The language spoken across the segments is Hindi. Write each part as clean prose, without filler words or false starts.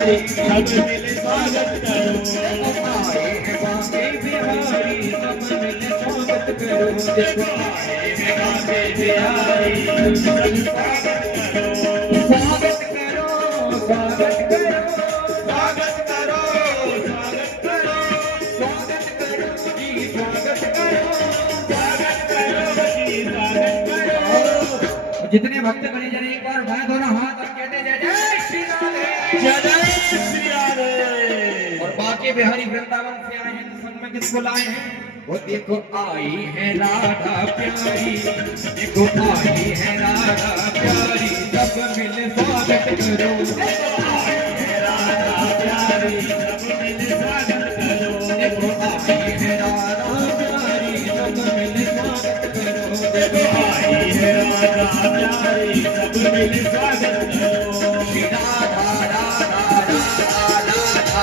सब मिले स्वागत करो। आए हैं बांके बिहारी सब मिले स्वागत करो। देखो आए हैं बांके बिहारी सब स्वागत करो। स्वागत करो स्वागत करो स्वागत करो स्वागत करो स्वागत करो जी स्वागत करो स्वागत करो जी स्वागत करो। जितने भक्त बने जन एक बार उठाए दोनों हाथ और कहते जय जय श्री राधे जय जय श्री राधे। और बांके बिहारी वृंदावन से आए हैं संग में किसको लाए हैं वो देखो आई है राधा प्यारी देखो आई है राधा प्यारी सब मिल स्वागत करो आए हैं राधा प्यारी सब मिले स्वागत करो। देखो आई है राधा प्यारी सब मिल स्वागत करो देखो आई है राधा प्यारी सब मिले स्वागत करो। श्री राधा राधा राधा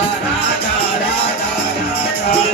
राधा राधा राधा